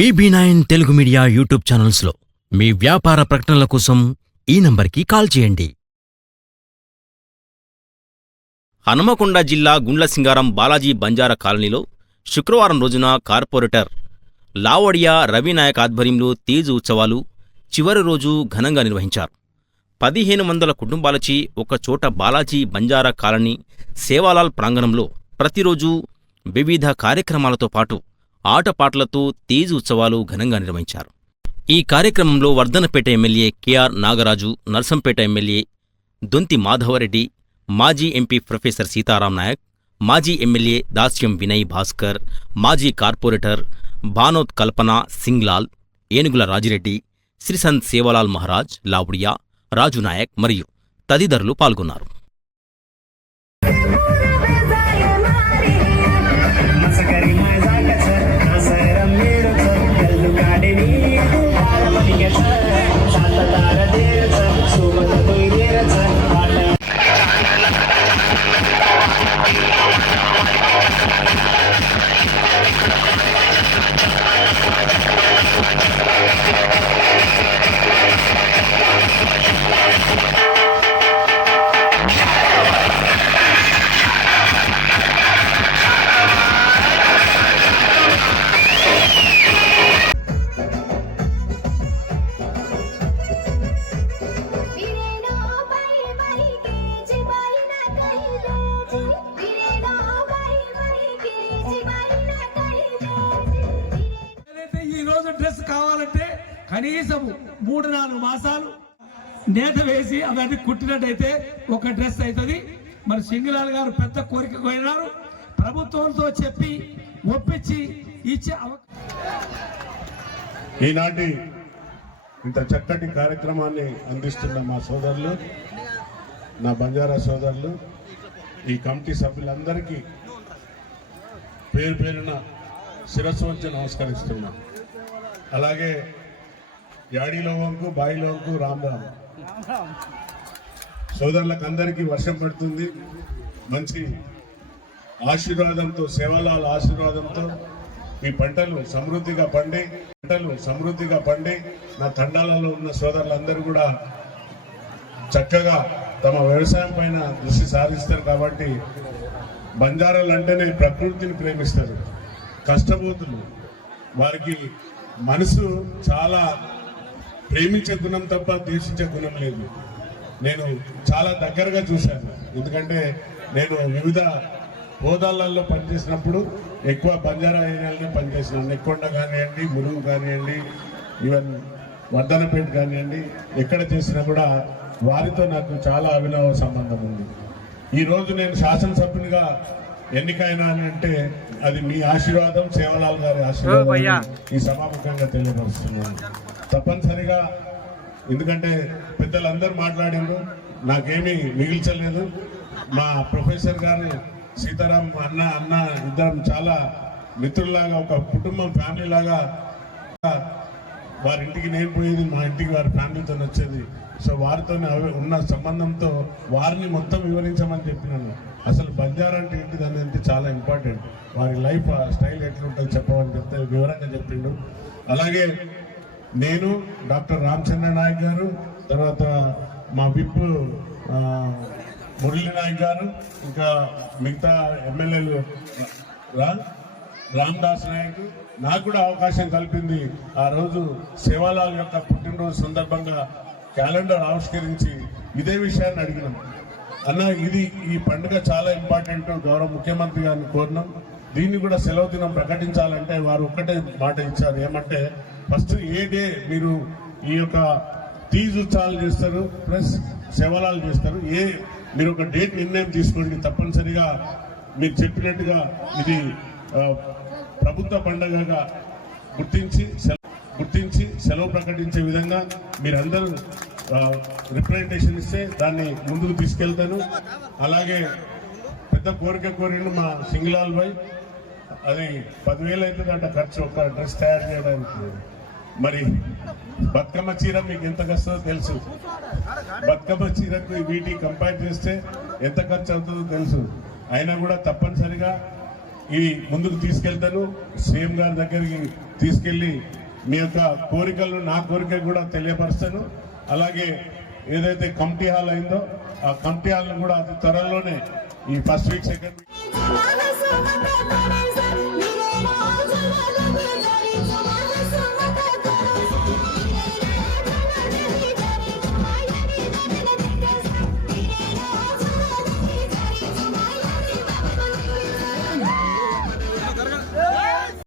BB9 Telugu media YouTube ఛానల్స్లో మీ వ్యాపార ప్రకటనల కోసం ఈ నంబర్కి కాల్ చేయండి. హనుమకొండ జిల్లా గుండ్లసింగారం బాలాజీ బంజారా కాలనీలో శుక్రవారం రోజున కార్పొరేటర్ లావడియా రవినాయక్ ఆధ్వర్యంలో తీజ్ ఉత్సవాలు చివరి రోజు ఘనంగా నిర్వహించారు. 1500 కుటుంబాలచే ఒకచోట బాలాజీ బంజారా కాలనీ సేవాలాల్ ప్రాంగణంలో ప్రతిరోజు వివిధ కార్యక్రమాలతో పాటు ఆటపాటలతో తీజ్ ఉత్సవాలు ఘనంగా నిర్వహించారు. ఈ కార్యక్రమంలో Vardhannapet MLA K R Nagaraju, Narsampet MLA Donthi Madhava Reddy, మాజీ ఎంపీ ప్రొఫెసర్ సీతారాం నాయక్, మాజీ ఎమ్మెల్యే దాస్యం వినయ్ భాస్కర్, మాజీ కార్పొరేటర్ భానోత్ కల్పన సింగ్లాల్, ఏనుగుల రాజిరెడ్డి, శ్రీసంత్ సేవాలాల్ మహారాజ్, లావుడియా, రాజు నాయక్ మరియు తదితరులు పాల్గొన్నారు. డ్రెస్ కావాలంటే కనీసం 3-4 మాసాలు నేత వేసి అవన్నీ కుట్టినట్టయితే ఒక డ్రెస్ అవుతుంది. మరి సింగలాల్ గారు పెద్ద కోరిక కోరినారు, ప్రభుత్వంతో చెప్పి ఒప్పించి ఇచ్చే ఈనాటి ఇంత చక్కటి కార్యక్రమాన్ని అందిస్తున్న మా సోదరులు, నా బంజారా సోదరులు, ఈ కమిటీ సభ్యులందరికీ పేరు పేరున శిరస్సు వంచి నమస్కరిస్తున్నాం. అలాగే యాడీలోవంకు, బాయిలోవంకు రామ్ రామ్ సోదరులకు అందరికీ వర్షం పడుతుంది. మంచి ఆశీర్వాదంతో, సేవాలాల ఆశీర్వాదంతో మీ పంటలు సమృద్ధిగా పండి నా తండాలలో ఉన్న సోదరులందరూ కూడా చక్కగా తమ వ్యవసాయం పైన దృష్టి సారిస్తారు. కాబట్టి బంజారాలు అంటేనే ప్రకృతిని ప్రేమిస్తారు, కష్టపోతులు, వారికి మనసు చాలా ప్రేమించే గుణం తప్ప ద్వేషించే గుణం లేదు. నేను చాలా దగ్గరగా చూశాను, ఎందుకంటే నేను వివిధ హోదాలలో పనిచేసినప్పుడు ఎక్కువ బంజారా ఏరియాలనే పనిచేసినాను. నెక్కొండ కానివ్వండి, మురుగు కానివ్వండి, ఈవెన్ వర్ధనపేట కానివ్వండి, ఎక్కడ చేసినా కూడా వారితో నాకు చాలా అవినవ సంబంధం ఉంది. ఈరోజు నేను శాసనసభ్యునిగా ఎన్నికైనా అంటే అది మీ ఆశీర్వాదం, సేవలాల్ గారి ఆశీర్వాదం ఈ సభాముఖంగా తెలియపరుస్తున్నాను. తప్పనిసరిగా, ఎందుకంటే పెద్దలందరూ మాట్లాడిండ్రు, నాకేమీ మిగిల్చలేదు. మా ప్రొఫెసర్ గారు సీతారాం అన్న ఇద్దరం చాలా మిత్రుల్లాగా, ఒక కుటుంబం, ఫ్యామిలీ లాగా. వారింటికి నేను పోయేది, మా ఇంటికి వారి ఫ్యామిలీతో వచ్చేది. సో వారితో ఉన్న సంబంధంతో వారిని మొత్తం వివరించమని చెప్పినాను. అసలు బంజారా అంటే ఏంటిది అనేది చాలా ఇంపార్టెంట్, వారి లైఫ్ స్టైల్ ఎట్లుంటుంది చెప్పమని చెప్తే వివరంగా చెప్పిండు. అలాగే నేను, డాక్టర్ రామచంద్ర నాయక్ గారు, తర్వాత మా విప్ మురళీ నాయక్ గారు, ఇంకా మిగతా ఎమ్మెల్యేలు రామదాస్ నాయక్ నాకు కూడా అవకాశం కల్పింది. ఆ రోజు సేవాలాల్ యొక్క పుట్టినరోజు సందర్భంగా క్యాలెండర్ ఆవిష్కరించి ఇదే విషయాన్ని అడిగినాం. అన్న, ఈ పండుగ చాలా ఇంపార్టెంట్, గౌరవ ముఖ్యమంత్రి గారిని కోరినాం. దీన్ని కూడా సెలవు దినం ప్రకటించాలంటే వారు ఒక్కటే మాట ఇచ్చారు, ఏమంటే ఫస్ట్ ఏ డే మీరు ఈ యొక్క తీజ్ ఉత్సవాలు చేస్తారు ప్లస్ సేవలాలు చేస్తారు, మీరు ఒక డేట్ నిర్ణయం తీసుకోండి. తప్పనిసరిగా మీరు చెప్పినట్టుగా ఇది ప్రభుత్వ పండుగగా గుర్తించి సెలవు ప్రకటించే విధంగా మీరందరూ రిప్రజెంటేషన్ ఇస్తే దాన్ని ముందుకు తీసుకెళ్తాను. అలాగే పెద్ద కోరిక కోరిండు మా సింగలాల్ భాయ్, అది 10,000 అవుతుందంట ఖర్చు ఒక డ్రెస్ తయారు చేయడానికి. మరి బతుకమ్మ చీర మీకు ఎంత కష్టమో తెలుసు, బతుకమ్మ చీరకు వీటికి కంపేర్ చేస్తే ఎంత ఖర్చు అవుతుందో తెలుసు. అయినా కూడా తప్పనిసరిగా ఈ ముందుకు తీసుకెళ్తాను. సీఎం గారి దగ్గరికి తీసుకెళ్ళి మీ యొక్క కోరికలను నా కోరిక కూడా తెలియపరుస్తాను. అలాగే ఏదైతే కమిటీ హాల్ అయిందో ఆ కమిటీ హాల్ను కూడా అతి త్వరలోనే ఈ ఫస్ట్ వీక్ సెకండ్ వీక్